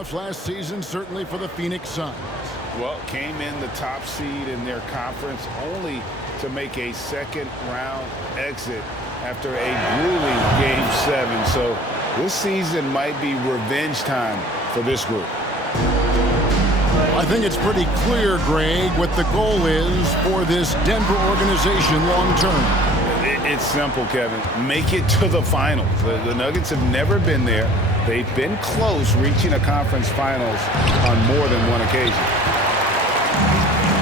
Last season, certainly for the Phoenix Suns. Well, came in the top seed in their conference only to make a second-round exit after a grueling Game 7. So this season might be revenge time for this group. I think it's pretty clear, Greg, what the goal is for this Denver organization long-term. It's simple, Kevin. Make it to the finals. The Nuggets have never been there. They've been close reaching a conference finals on more than one occasion.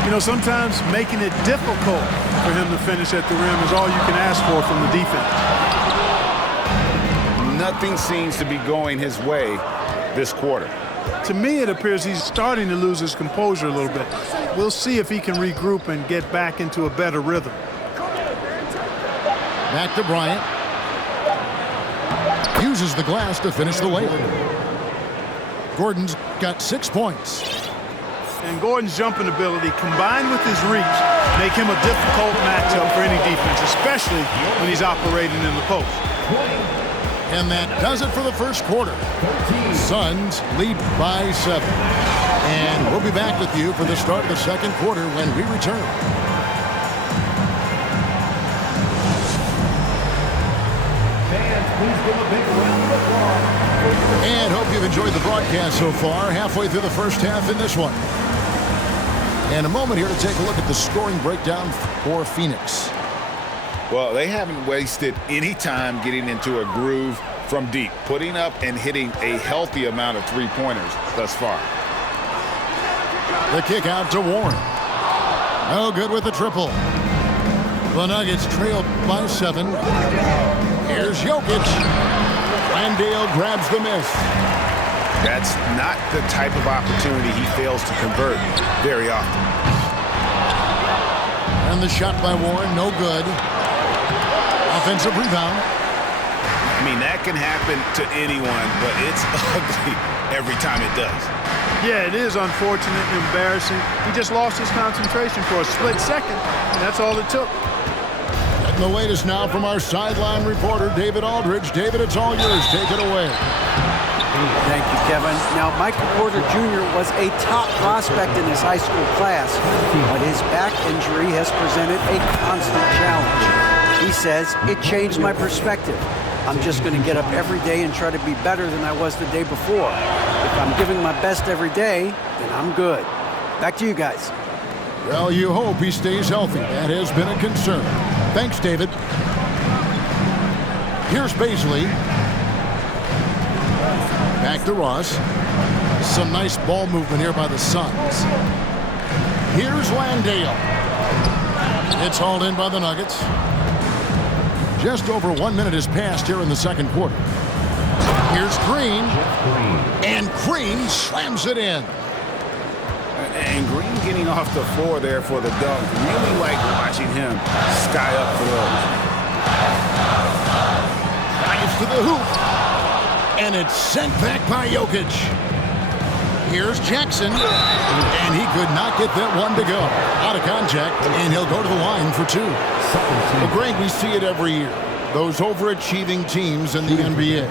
You know, sometimes making it difficult for him to finish at the rim is all you can ask for from the defense. Nothing seems to be going his way this quarter. To me, it appears he's starting to lose his composure a little bit. We'll see if he can regroup and get back into a better rhythm. Back to Bryant. Uses the glass to finish the layup. Gordon's got 6 points. And Gordon's jumping ability combined with his reach make him a difficult matchup for any defense, especially when he's operating in the post. And that does it for the first quarter. Suns lead by 7. And we'll be back with you for the start of the second quarter when we return. And hope you've enjoyed the broadcast so far. Halfway through the first half in this one. And a moment here to take a look at the scoring breakdown for Phoenix. Well, they haven't wasted any time getting into a groove from deep, putting up and hitting a healthy amount of three-pointers thus far. The kick out to Warren. No good with the triple. The Nuggets trailed by 7. Here's Jokic. Landale grabs the miss. That's not the type of opportunity he fails to convert very often. And the shot by Warren, no good. Offensive rebound. I mean, that can happen to anyone, but it's ugly every time it does. Yeah, it is unfortunate and embarrassing. He just lost his concentration for a split second, and that's all it took. And the latest now from our sideline reporter, David Aldridge. David, it's all yours. Take it away. Thank you, Kevin. Now, Michael Porter Jr. was a top prospect in his high school class, but his back injury has presented a constant challenge. He says, it changed my perspective. I'm just going to get up every day and try to be better than I was the day before. If I'm giving my best every day, then I'm good. Back to you guys. Well, you hope he stays healthy. That has been a concern. Thanks, David. Here's Baisley. Back to Ross. Some nice ball movement here by the Suns. Here's Landale. It's hauled in by the Nuggets. Just over 1 minute has passed here in the second quarter. Here's Green. And Green slams it in. And Green getting off the floor there for the dunk. Really like watching him sky up throws. Dives to the hoop. And it's sent back by Jokic. Here's Jackson. And he could not get that one to go. Out of contact, and he'll go to the line for 2. Well, Greg, we see it every year. Those overachieving teams in the NBA.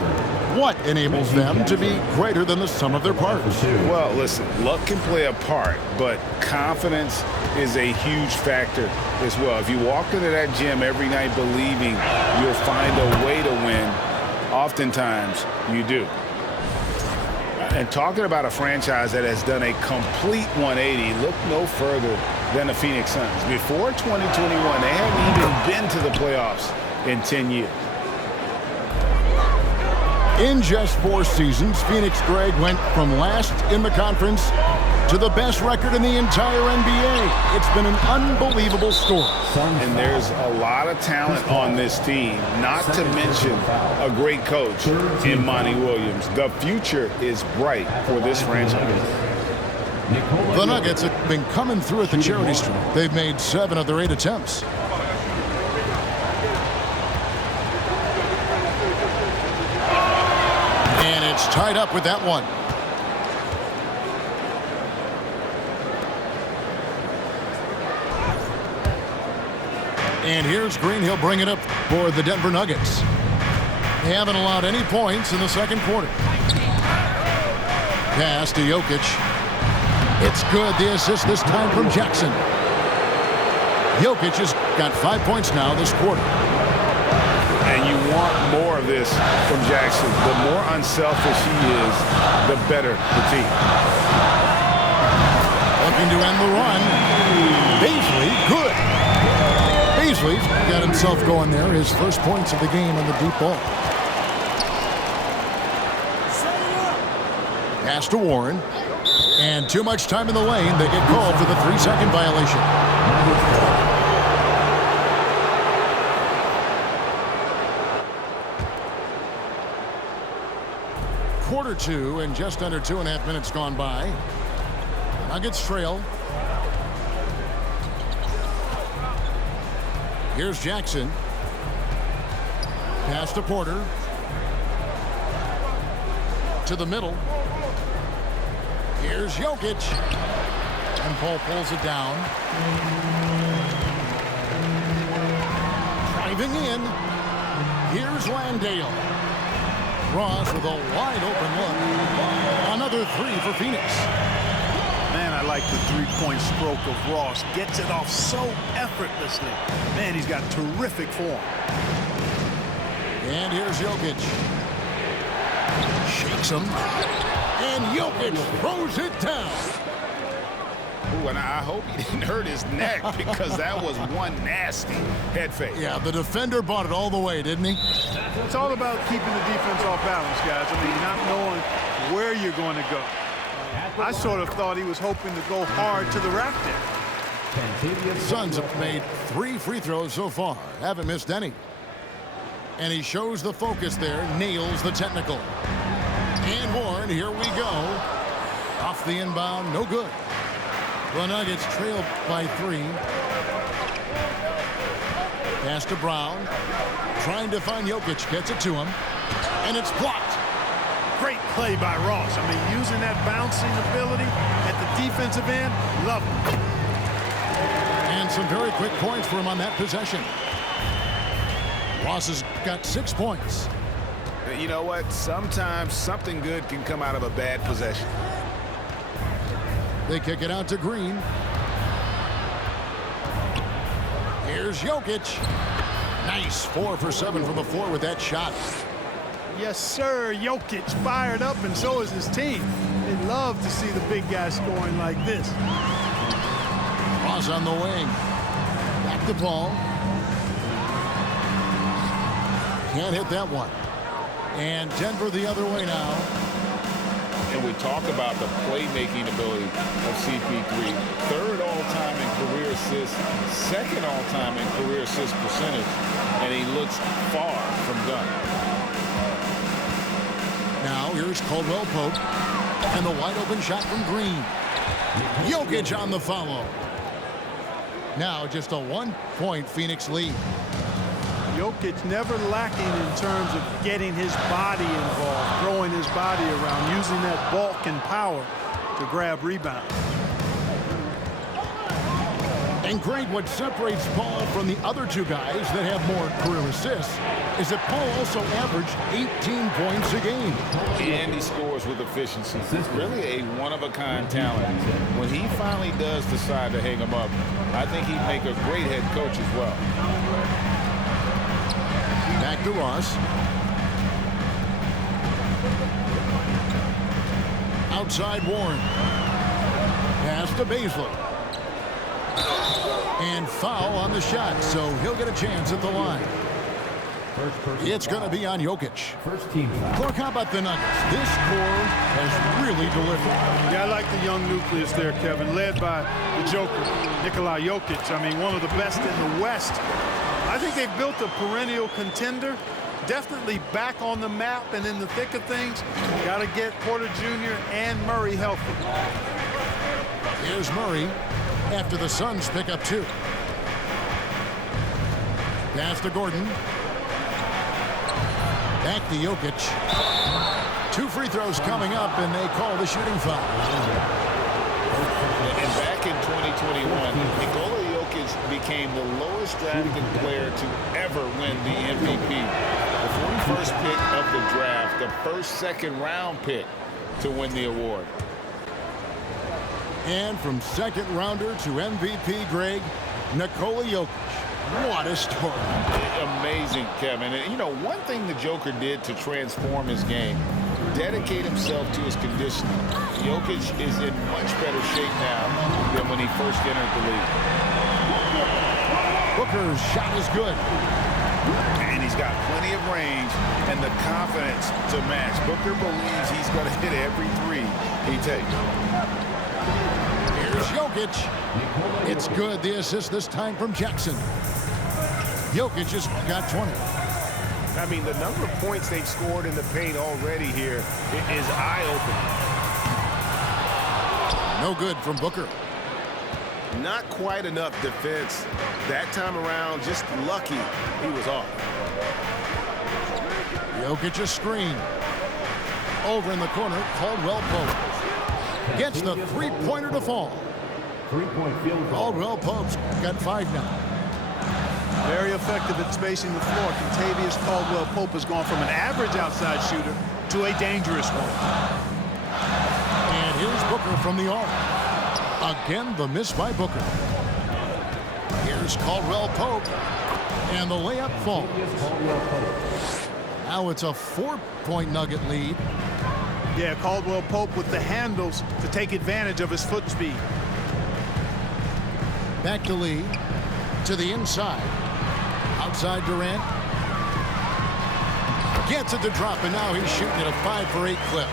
What enables them to be greater than the sum of their parts? Well, listen, luck can play a part, but confidence is a huge factor as well. If you walk into that gym every night believing you'll find a way to win, oftentimes you do. And talking about a franchise that has done a complete 180, look no further than the Phoenix Suns. Before 2021, they hadn't even been to the playoffs in 10 years. In just 4 seasons, Phoenix, Greg, went from last in the conference to the best record in the entire NBA. It's been an unbelievable story. And there's a lot of talent on this team, not to mention a great coach in Monty Williams. The future is bright for this franchise. The Nuggets have been coming through at the charity stripe. They've made 7 of their 8 attempts. And it's tied up with that one. And here's Green. He'll bring it up for the Denver Nuggets. They haven't allowed any points in the second quarter. Pass to Jokic. It's good. The assist this time from Jackson. Jokic has got 5 points now this quarter. And you want more of this from Jackson. The more unselfish he is, the better the team. Looking to end the run. Beasley, good. Beasley's got himself going there. His first points of the game on the deep ball. Pass to Warren. And too much time in the lane. They get called for the 3-second violation. Quarter 2 and just under 2.5 minutes gone by. Nuggets trail. Here's Jackson. Pass to Porter. To the middle. Here's Jokic. And Paul pulls it down. Driving in. Here's Landale. Ross with a wide open look. Another 3 for Phoenix. Man, I like the three-point stroke of Ross. Gets it off so effortlessly. Man, he's got terrific form. And here's Jokic. Shakes him. And Jokic throws it down. Ooh, and I hope he didn't hurt his neck because that was one nasty head fake. Yeah, the defender bought it all the way, didn't he? It's all about keeping the defense off balance, guys. I mean, not knowing where you're going to go. I sort of thought he was hoping to go hard to the rack there. Suns have made 3 free throws so far. Haven't missed any. And he shows the focus there. Nails the technical. And Warren, here we go. Off the inbound, no good. The Nuggets trailed by 3. Pass to Brown. Trying to find Jokic. Gets it to him. And it's blocked. Great play by Ross. I mean, using that bouncing ability at the defensive end, love it. And some very quick points for him on that possession. Ross has got 6 points. You know what? Sometimes something good can come out of a bad possession. They kick it out to Green. Here's Jokic. Nice 4 for 7 from the floor with that shot. Yes, sir. Jokic fired up, and so is his team. They love to see the big guy scoring like this. Ross on the wing. Back to Paul. Can't hit that one. And Denver the other way now. And we talk about the playmaking ability of CP3. 3rd all-time in career assists, 2nd all-time in career assist percentage, and he looks far from done. Now here's Caldwell Pope. And the wide open shot from Green. Jokic on the follow. Now just a 1-point Phoenix lead. Jokic never lacking in terms of getting his body involved, throwing his body around, using that bulk and power to grab rebounds. And great, what separates Paul from the other 2 guys that have more career assists is that Paul also averaged 18 points a game. And he scores with efficiency. He's really a one-of-a-kind talent. When he finally does decide to hang him up, I think he'd make a great head coach as well. Back to Ross. Outside Warren. Pass to Beasley. And foul on the shot, so he'll get a chance at the line. It's going to be on Jokic. First team foul. Clark, how about the Nuggets? This core has really delivered. Yeah, I like the young nucleus there, Kevin, led by the Joker, Nikola Jokic. I mean, one of the best in the West. I think they've built a perennial contender, definitely back on the map and in the thick of things. Got to get Porter Jr. and Murray healthy. Here's Murray after the Suns pick up 2. Pass to Gordon. Back to Jokic. 2 free throws coming up, and they call the shooting foul. And back in 2021, Nikola Jokic became the lowest drafted player to ever win the MVP. The 41st pick of the draft, the first second-round pick. to win the award. And from second rounder to MVP, Greg, Nikola Jokic. What a story. Amazing, Kevin. And, you know, one thing the Joker did to transform his game, dedicate himself to his conditioning. Jokic is in much better shape now than when he first entered the league. Booker's shot is good. And he's got plenty of range and the confidence to match. Booker believes he's going to hit every three he takes. Here's Jokic. It's good. The assist this time from Jackson. Jokic just got 20. I mean, the number of points they've scored in the paint already here is eye-opening. No good from Booker. Not quite enough defense. That time around, just lucky he was off. Jokic a screen. Over in the corner, Caldwell Pope. Gets the three-pointer to fall. Caldwell Pope's got 5 now. Very effective at spacing the floor. Kentavious Caldwell-Pope has gone from an average outside shooter to a dangerous one. And here's Booker from the arc. Again, the miss by Booker. Here's Caldwell-Pope. And the layup falls. Now it's a 4-point Nugget lead. Yeah, Caldwell-Pope with the handles to take advantage of his foot speed. Back to Lee. To the inside. Outside Durant. Gets it to drop, and now he's shooting at a 5 for 8 clip.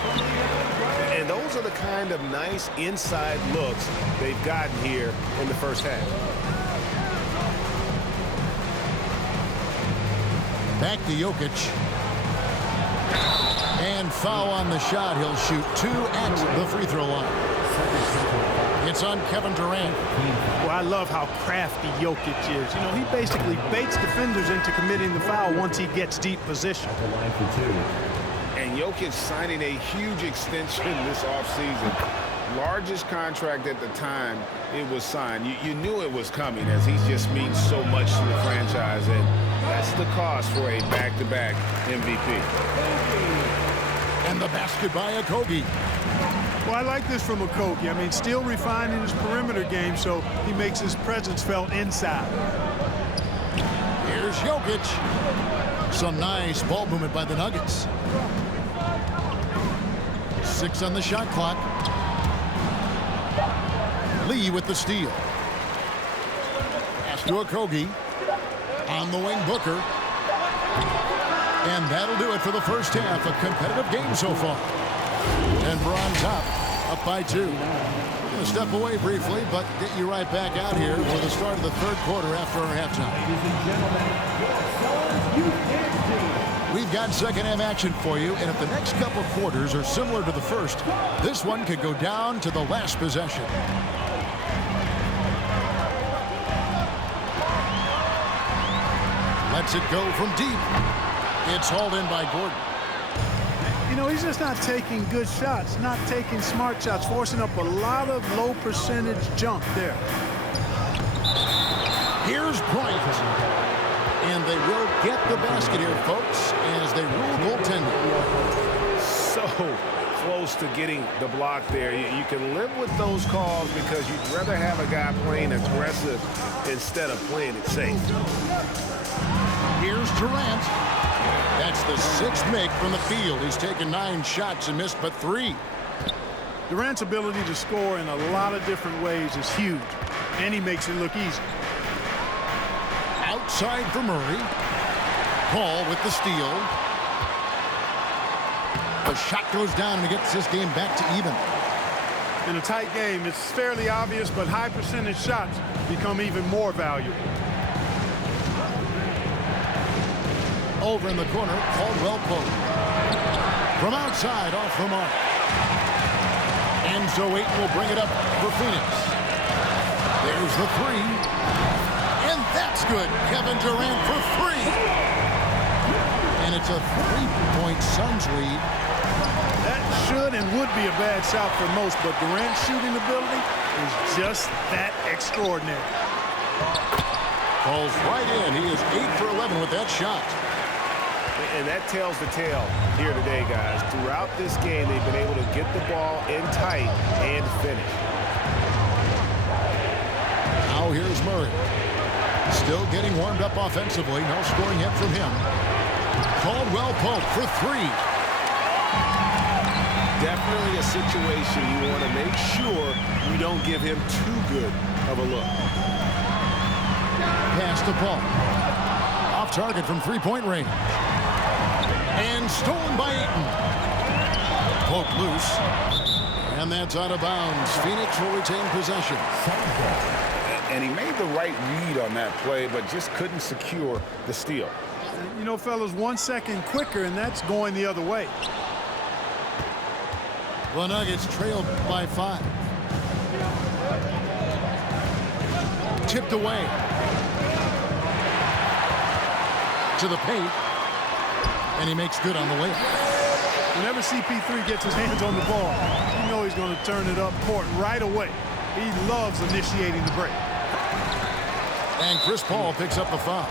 And those are the kind of nice inside looks they've gotten here in the first half. Back to Jokic. And foul on the shot. He'll shoot 2 at the free throw line. It's on Kevin Durant. Well, I love how crafty Jokic is. You know, he basically baits defenders into committing the foul once he gets deep position. And Jokic signing a huge extension this offseason. Largest contract at the time it was signed. You knew it was coming as he just means so much to the franchise. And that's the cost for a back-to-back MVP. And the basket by Okogie. Well, I like this from Okogie. I mean, still refining his perimeter game so he makes his presence felt inside. Here's Jokic. Some nice ball movement by the Nuggets. 6 on the shot clock. Lee with the steal. Pass to Okogie. On the wing, Booker. And that'll do it for the first half. A competitive game so far. Denver on top, up by 2. Going to step away briefly, but get you right back out here for the start of the third quarter after our halftime. We've got second half action for you, and if the next couple quarters are similar to the first, this one could go down to the last possession. Lets it go from deep. It's hauled in by Gordon. You know, he's just not taking good shots, not taking smart shots, forcing up a lot of low percentage junk there. Here's Bryant. And they will get the basket here, folks, as they rule goaltending. So close to getting the block there. You can live with those calls because you'd rather have a guy playing aggressive instead of playing it safe. Here's Durant. That's the 6th make from the field. He's taken 9 shots and missed but 3. Durant's ability to score in a lot of different ways is huge, and he makes it look easy. Outside for Murray. Paul with the steal. The shot goes down and he gets this game back to even. In a tight game, it's fairly obvious, but high percentage shots become even more valuable. Over in the corner, Caldwell Pope. From outside, off the mark. Enzo Ayton will bring it up for Phoenix. There's the 3. And that's good. Kevin Durant for 3. And it's a 3-point Suns lead. That should and would be a bad shot for most, but Durant's shooting ability is just that extraordinary. Falls right in. He is 8 for 11 with that shot. And that tells the tale here today, guys. Throughout this game, they've been able to get the ball in tight and finish. Now here's Murray. Still getting warmed up offensively. No scoring yet from him. Caldwell Pope for three. Definitely a situation you want to make sure you don't give him too good of a look. Pass to Paul. Off target from three-point range. And stolen by Ayton. Pope loose. And that's out of bounds. Phoenix will retain possession. And he made the right read on that play, but just couldn't secure the steal. You know, fellas, 1 second quicker, and that's going the other way. The Nuggets trailed by 5. Tipped away. To the paint. And he makes good on the layup. Whenever CP3 gets his hands on the ball, you know he's going to turn it up court right away. He loves initiating the break. And Chris Paul picks up the foul.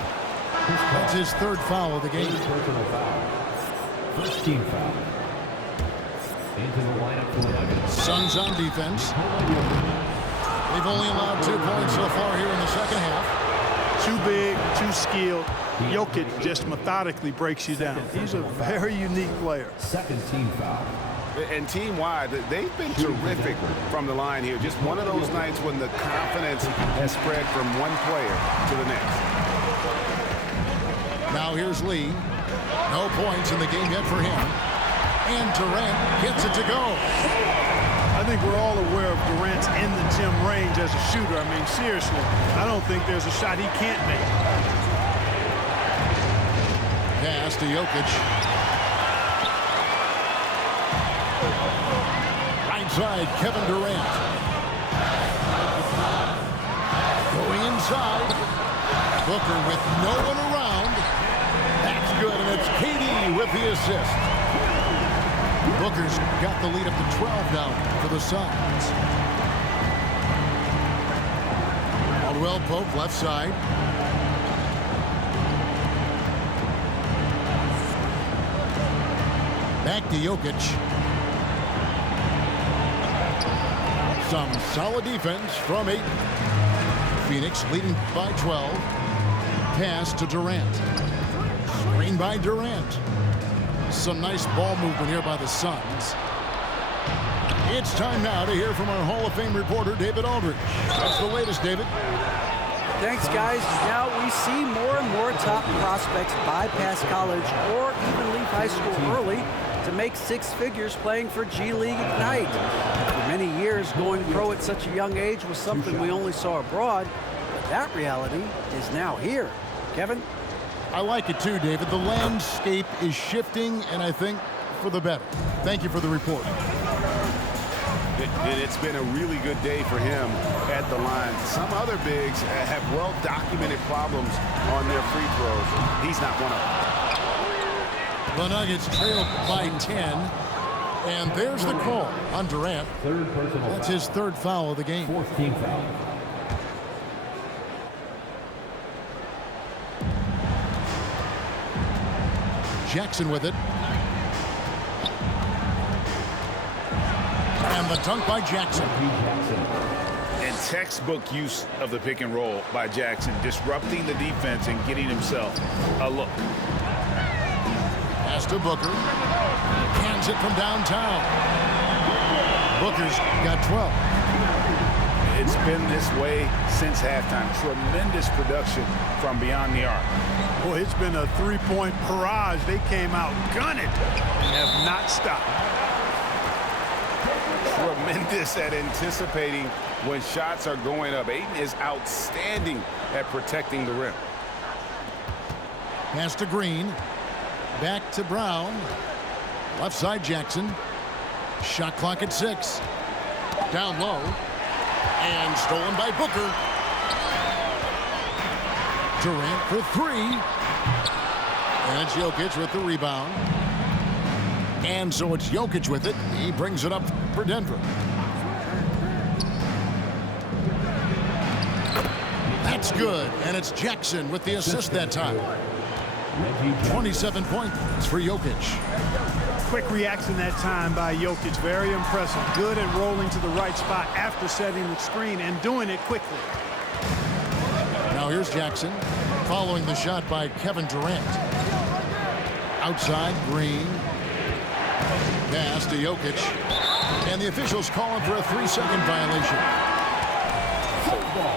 That's his third foul of the game. Personal foul. First team foul. Into the lineup for the Nuggets. Suns on defense. They've only allowed 2 points so far here in the second half. Too big, too skilled. Jokic just methodically breaks you down. He's a very unique player. Second team foul. And team-wide, they've been terrific from the line here. Just one of those nights when the confidence has spread from one player to the next. Now here's Lee. No points in the game yet for him. And Durant gets it to go. I think we're all aware of Durant's in the gym range as a shooter. I mean, seriously, I don't think there's a shot he can't make. Pass to Jokic. Right side, Kevin Durant. Going inside. Booker with no one around. That's good, and it's KD with the assist. Booker's got the lead up to 12 now for the Suns. Caldwell Pope left side. Back to Jokic. Some solid defense from 8. Phoenix leading by 12. Pass to Durant. Screen by Durant. Some nice ball movement here by the Suns. It's time now to hear from our Hall of Fame reporter, David Aldridge. That's the latest, David. Thanks, guys. Now we see more and more top prospects bypass college or even leave high school early to make 6 figures playing for G League Ignite. For many years, going pro at such a young age was something we only saw abroad, but that reality is now here. Kevin? I like it too, David. The landscape is shifting, and I think for the better. Thank you for the report. It's been a really good day for him at the line. Some other bigs have well-documented problems on their free throws. He's not one of them. The Nuggets trail by 10, and there's the call on Durant. Third personal That's foul. his third foul of the game. Fourth team foul. Jackson with it. And the dunk by Jackson. And textbook use of the pick and roll by Jackson, disrupting the defense and getting himself a look. Pass to Booker. Cans it from downtown. Booker's got 12. It's been this way since halftime. Tremendous production from beyond the arc. Boy, it's been a three-point barrage. They came out gunning and have not stopped. Tremendous at anticipating when shots are going up. Ayton is outstanding at protecting the rim. Pass to Green. Back to Brown. Left side Jackson. Shot clock at 6. Down low. And stolen by Booker. Durant for 3. And it's Jokic with the rebound. And so it's Jokic with it. He brings it up for Denver. That's good. And it's Jackson with the assist that time. Reggie 27 points for Jokic. Quick reaction that time by Jokic. Very impressive. Good at rolling to the right spot after setting the screen and doing it quickly. Now here's Jackson following the shot by Kevin Durant. Outside, Green. Pass to Jokic. And the officials calling for a 3-second violation.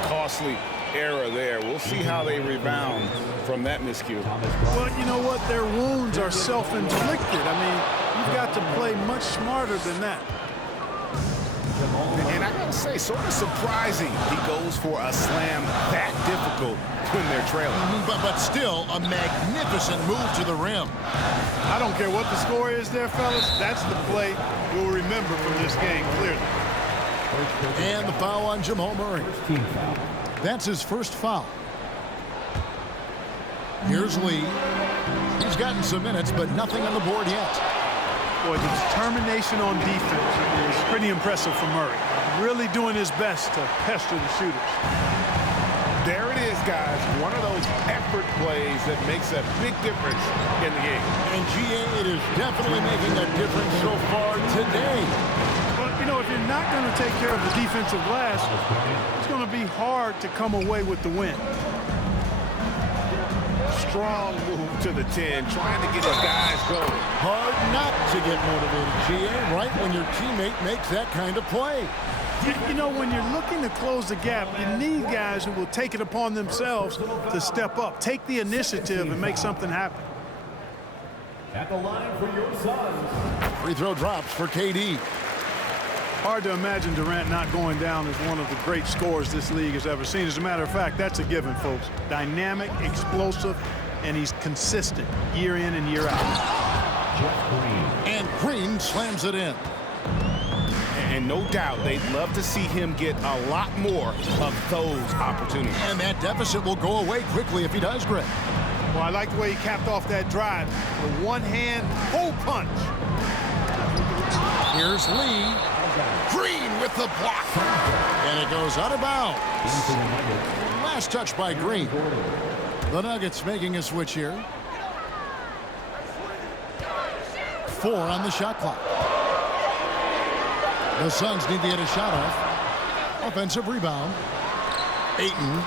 Costly error there. We'll see how they rebound from that miscue. Well, you know what? Their wounds are self-inflicted. I mean, you've got to play much smarter than that. And I gotta say, sort of surprising he goes for a slam that difficult when they're trailing. But still, a magnificent move to the rim. I don't care what the score is there, fellas. That's the play you'll remember from this game, clearly. And the foul on Jamal Murray. team foul. That's his first foul. Here's Lee. He's gotten some minutes, but nothing on the board yet. Boy, the determination on defense is pretty impressive for Murray. Really doing his best to pester the shooters. There it is, guys. One of those effort plays that makes a big difference in the game. And GA, it is definitely making a difference so far today. But, you know, if you're not going to take care of the defensive glass, it's going to be hard to come away with the win. Strong move to the 10, trying to get his guys going. Hard not to get motivated, GA, right when your teammate makes that kind of play. You know, when you're looking to close the gap, you need guys who will take it upon themselves to step up, take the initiative, and make something happen. At the line for your Suns. Free throw drops for KD. Hard to imagine Durant not going down as one of the great scorers this league has ever seen. As a matter of fact, that's a given, folks. Dynamic, explosive, and he's consistent year in and year out. Jeff Green. And Green slams it in. And no doubt they'd love to see him get a lot more of those opportunities. And that deficit will go away quickly if he does, Greg. Well, I like the way he capped off that drive. The one-hand hole punch. Here's Lee. Green with the block. And it goes out of bounds. Last touch by Green. The Nuggets making a switch here. 4 on the shot clock. The Suns need to get a shot off. Offensive rebound. Ayton.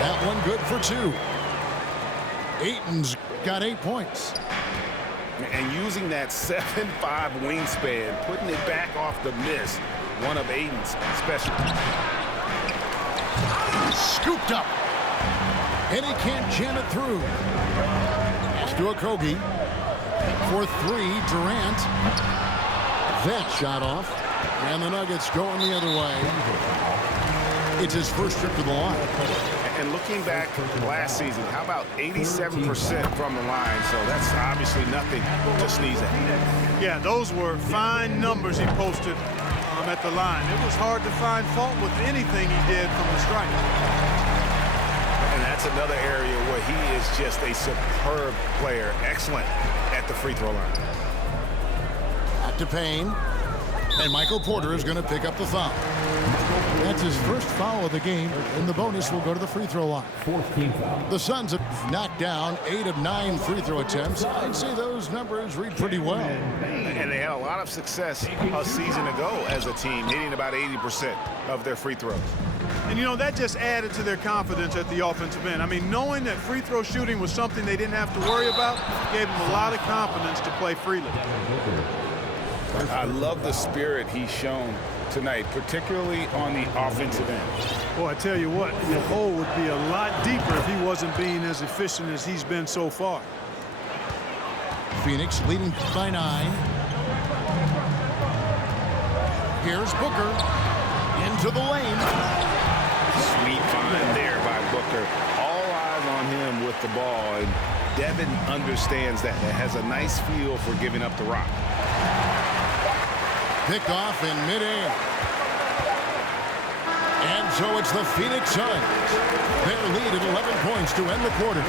That one good for 2. Ayton's got 8 points. And using that 7'5" wingspan, putting it back off the miss, one of Ayton's special. Scooped up. And he can't jam it through. To Okogie. For 3, Durant. That shot off. And the Nuggets going the other way. It's his first trip to the line. And looking back last season, how about 87% from the line? So that's obviously nothing to sneeze at. Yeah, those were fine numbers he posted at the line. It was hard to find fault with anything he did from the stripe. And that's another area where he is just a superb player. Excellent at the free throw line. Back to Payne. And Michael Porter is going to pick up the foul. That's his first foul of the game, and the bonus will go to the free throw line. 14th foul. The Suns have knocked down 8 of 9 free throw attempts. I'd say those numbers read pretty well. And they had a lot of success a season ago as a team, hitting about 80% of their free throws. And, you know, that just added to their confidence at the offensive end. I mean, knowing that free throw shooting was something they didn't have to worry about gave them a lot of confidence to play freely. I love the spirit he's shown tonight, particularly on the offensive end. Boy, I tell you what, the hole would be a lot deeper if he wasn't being as efficient as he's been so far. Phoenix leading by 9. Here's Booker. Into the lane. Sweet find there by Booker. All eyes on him with the ball, and Devin understands that. It has a nice feel for giving up the rock. Picked off in midair. And so it's the Phoenix Suns. Their lead at 11 points to end the quarter.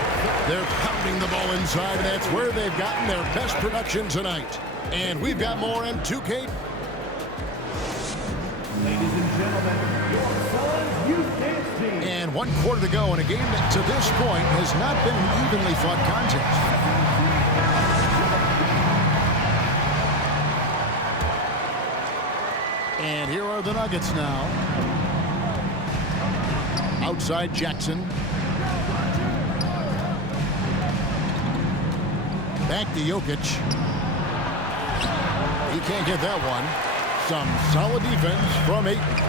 They're pounding the ball inside. That's where they've gotten their best production tonight. And we've got more in 2K. Ladies and gentlemen, your Suns Youth Dance Team. And 1 quarter to go in a game that to this point has not been an evenly fought contest. And here are the Nuggets now. Outside Jackson. Back to Jokic. He can't get that one. Some solid defense from Ayton.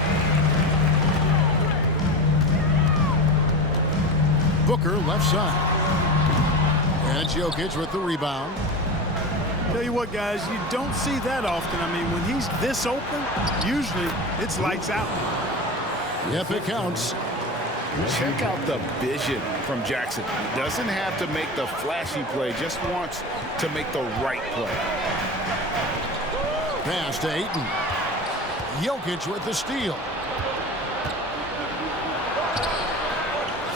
Booker left side. And it's Jokic with the rebound. Tell you what, guys, you don't see that often. I mean, when he's this open, usually it's lights out. Yep, it counts. Check out the vision from Jackson. He doesn't have to make the flashy play, just wants to make the right play. Pass to Ayton. Jokic with the steal.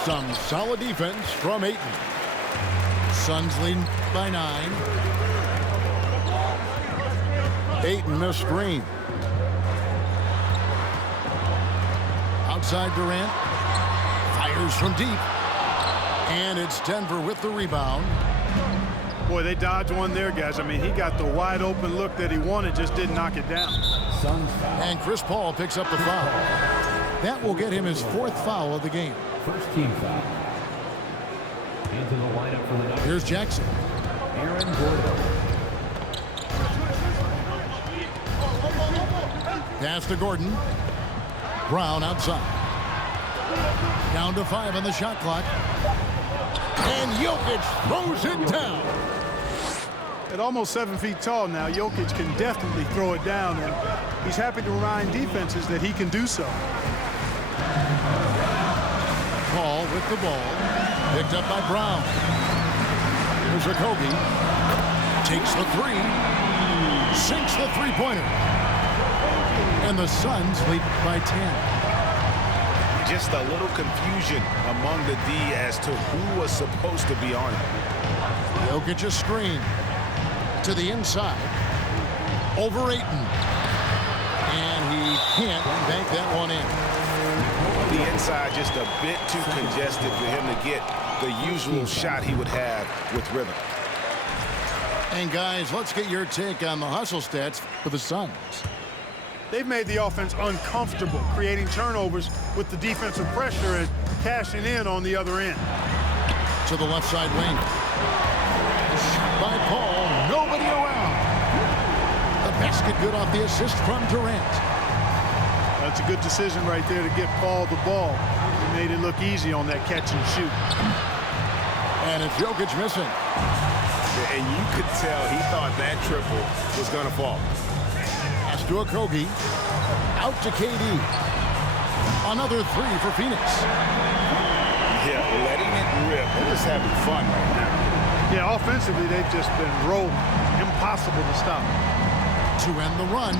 Some solid defense from Ayton. Suns lead by 9. Ayton a screen. Outside Durant. Fires from deep. And it's Denver with the rebound. Boy, they dodged one there, guys. I mean, he got the wide open look that he wanted, just didn't knock it down. Suns foul. And Chris Paul picks up the foul. That will get him his 4th foul of the game. First team foul. Into the lineup for the Nuggets. Here's Jackson. Aaron Gordon. Pass to Gordon. Brown outside. Down to 5 on the shot clock. And Jokic throws it down. At almost 7 feet tall now, Jokic can definitely throw it down, and he's happy to remind defenses that he can do so. Paul with the ball. Picked up by Brown. Here's Okogie. Takes the 3. Sinks the three-pointer. And the Suns lead by 10. Just a little confusion among the D as to who was supposed to be on it. Jokic a screen. To the inside. Over Ayton. And he can't bank that one in. The inside just a bit too congested for him to get the usual shot he would have with rhythm. And guys, let's get your take on the hustle stats for the Suns. They've made the offense uncomfortable, creating turnovers with the defensive pressure and cashing in on the other end. To the left side wing. By Paul, nobody around. The basket good off the assist from Durant. That's a good decision right there to get Paul the ball. He made it look easy on that catch and shoot. And it's Jokic missing. And you could tell he thought that triple was going to fall. Pass to Okogie. Out to KD. Another 3 for Phoenix. Yeah, letting it rip. They're just having fun right now. Yeah, offensively, they've just been rolling. Impossible to stop. To end the run.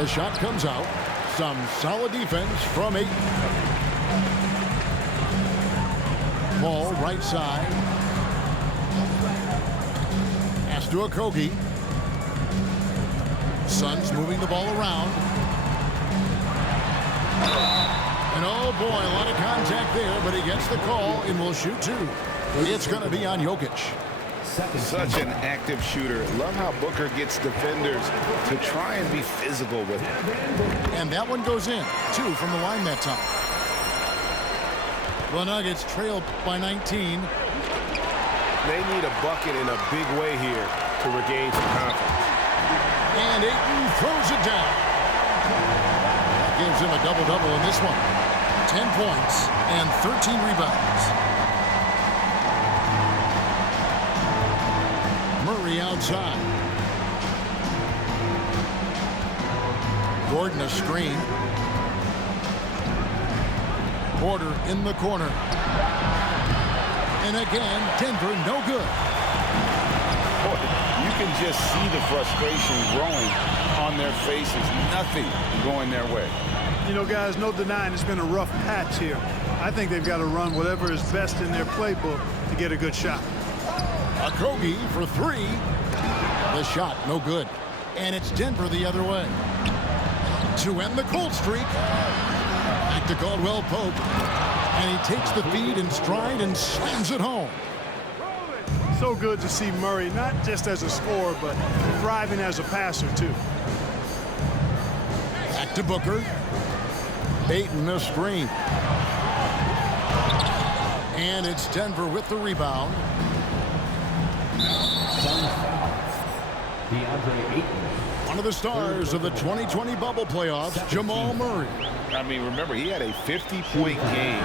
The shot comes out. Some solid defense from Ayton. Ball right side. Pass to Okogie. Suns moving the ball around. And oh boy, a lot of contact there, but he gets the call and will shoot 2. It's going to be on Jokic. Such an active shooter. Love how Booker gets defenders to try and be physical with him. And that one goes in. 2 from the line that time. The Nuggets trailed by 19. They need a bucket in a big way here to regain some confidence. And Ayton throws it down. That gives him a double-double in this one. 10 points and 13 rebounds. Murray outside. Gordon a screen. Porter in the corner. And again, Denver no good. Boy, you can just see the frustration growing on their faces. Nothing going their way. You know, guys, no denying it's been a rough patch here. I think they've got to run whatever is best in their playbook to get a good shot. Okogie for 3. The shot, no good. And it's Denver the other way. To end the cold streak. Back to Caldwell Pope. And he takes the feed in stride and slams it home. So good to see Murray, not just as a scorer, but thriving as a passer, too. Back to Booker. Baiting the screen. And it's Denver with the rebound. DeAndre Ayton. One of the stars of the 2020 bubble playoffs, Jamal Murray. I mean, remember, he had a 50-point game.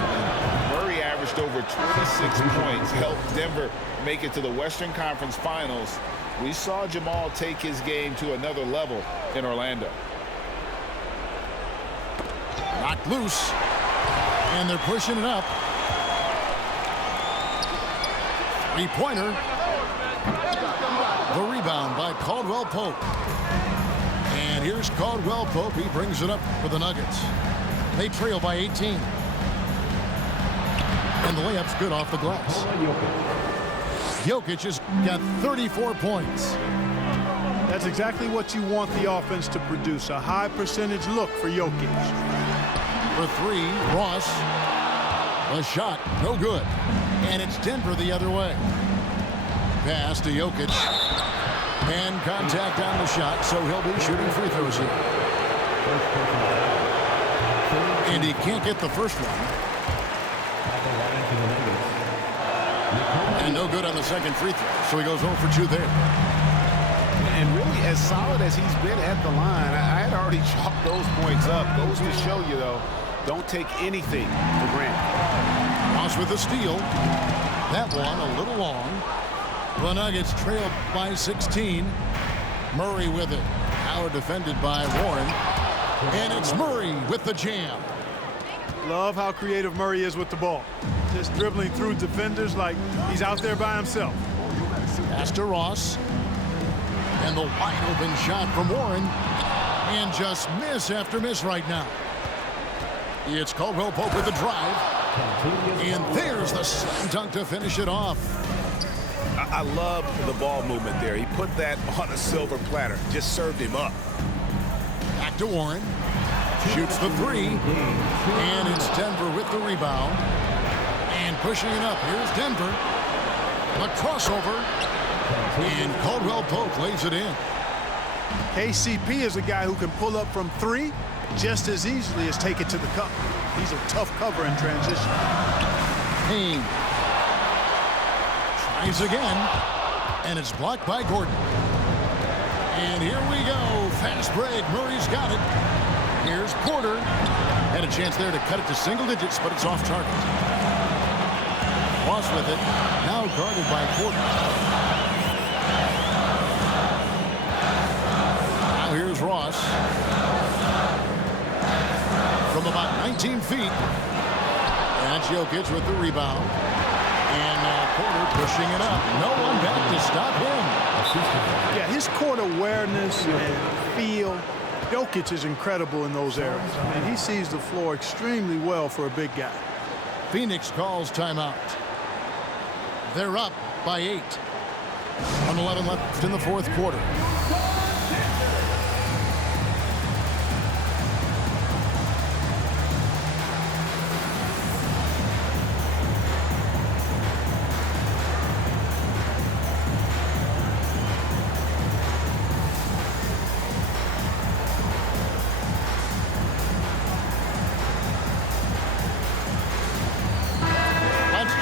Murray averaged over 26 points, helped Denver make it to the Western Conference Finals. We saw Jamal take his game to another level in Orlando. Knocked loose. And they're pushing it up. Three-pointer. The rebound by Caldwell Pope. And here's Caldwell Pope. He brings it up for the Nuggets. They trail by 18. And the layup's good off the glass. Jokic has got 34 points. That's exactly what you want the offense to produce, a high percentage look for Jokic. For three, Ross. A shot, no good. And it's Denver the other way. Pass to Jokic. And contact on the shot, so he'll be shooting free throws here. And he can't get the first one. And no good on the second free throw, so he goes 0 for 2 there. And really, as solid as he's been at the line, I had already chalked those points up. Goes to show you, though, don't take anything for granted. Ross with the steal. That one a little long. The Nuggets trail by 16. Murray with it. Howard defended by Warren. And it's Murray with the jam. Love how creative Murray is with the ball. Just dribbling through defenders like he's out there by himself. Pass to Ross. And the wide open shot from Warren. And just miss after miss right now. It's Caldwell Pope with the drive. And there's the slam dunk to finish it off. I love the ball movement there. He put that on a silver platter. Just served him up. Back to Warren. Shoots the three. And it's Denver with the rebound. And pushing it up. Here's Denver. A crossover. And Caldwell Pope lays it in. KCP is a guy who can pull up from three just as easily as take it to the cup. He's a tough cover in transition. Payne. Tries again. And it's blocked by Gordon. And here we go. Fast break. Murray's got it. Here's Porter. Had a chance there to cut it to single digits, but it's off target. Ross with it. Now guarded by Porter. Now here's Ross. From about 19 feet. That's Jokic with the rebound. And now Porter pushing it up. No one back to stop him. Yeah, his court awareness and feel. Jokic is incredible in those areas. I mean, he sees the floor extremely well for a big guy. Phoenix calls timeout. They're up by 8. 1:11 left in the fourth quarter.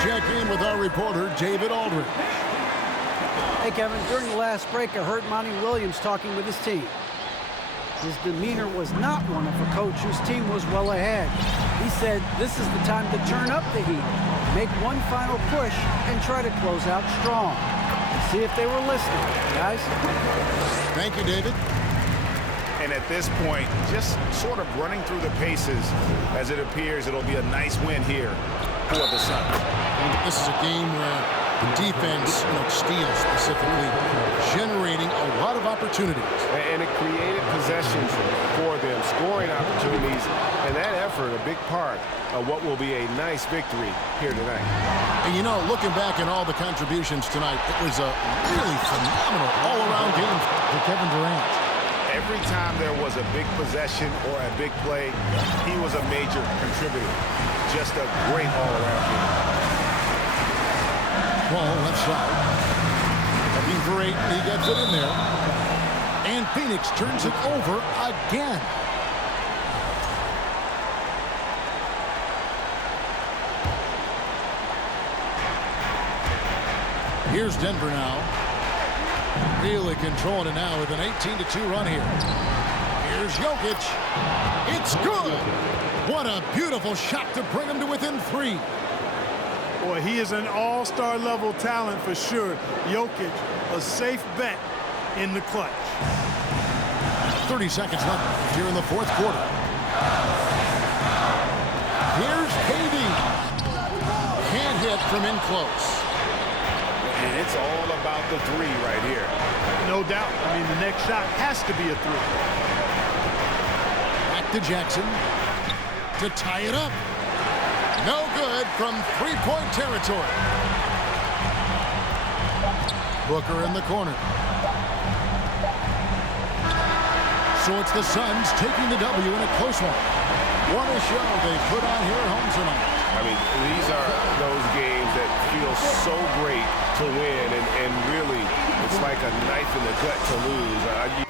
Check in with our reporter, David Aldridge. Hey, Kevin, during the last break, I heard Monty Williams talking with his team. His demeanor was not one of a coach whose team was well ahead. He said this is the time to turn up the heat, make one final push, and try to close out strong. See if they were listening, guys. Thank you, David. And at this point, just sort of running through the paces as it appears it'll be a nice win here for the Suns. This is a game where the defense, steals specifically, generating a lot of opportunities. And it created possessions for them, scoring opportunities, and that effort, a big part of what will be a nice victory here tonight. And looking back at all the contributions tonight, it was a really phenomenal all-around game for Kevin Durant. Every time there was a big possession or a big play, he was a major contributor. Just a great all-around game. Ball left side. Looking for 8, and he gets it in there. And Phoenix turns it over again. Here's Denver now. Really controlling it now with an 18-2 run here. Here's Jokic. It's good. What a beautiful shot to bring him to within 3. Boy, he is an all-star level talent for sure. Jokic, a safe bet in the clutch. 30 seconds left here in the fourth quarter. Here's KD. Can't hit from in close. And it's all about the 3 right here. No doubt. I mean, the next shot has to be a 3. Back to Jackson to tie it up. No good from three-point territory. Booker in the corner. So it's the Suns taking the W in a close one. What a show they put on here at home tonight. I mean, these are those games that feel so great to win, and really, it's like a knife in the gut to lose.